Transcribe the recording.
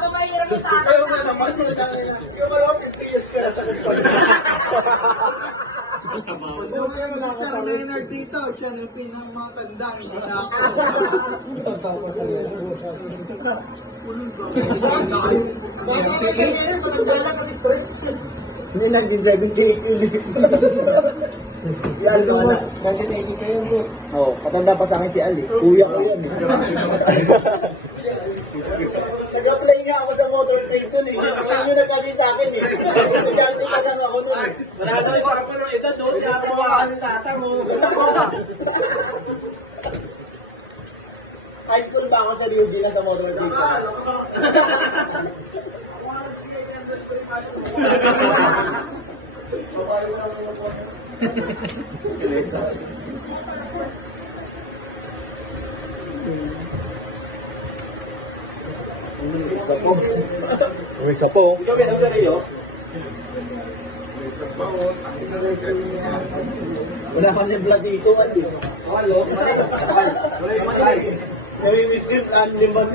Baka mahirap yung sa akin. Ayaw nga naman. Yung mga 50 years ka na sa nagpag. Yung Sir Leonard dito, siya na yung pinakamatanda. Hindi na ako. Hindi, 1978 si Al wala. 1980 kayo bro. Oo, katanda pa sa akin si Ali. Kuya ko yan. Nag-apply nga ako sa motor trade dun eh. Kaya nyo nagkasi sa akin eh. Nag-apply pa lang ako dun eh. Marami ko ako ng edad doon. Nakakuha ka ng tata mo. High school ba ako sa Rio G na sa motor trade ko? Isa po. Ikaw ba sa Rio? Wala kang yung blood dito, Ali. Wala yung blood. Wala yung blood. Nami-miss din, ang limang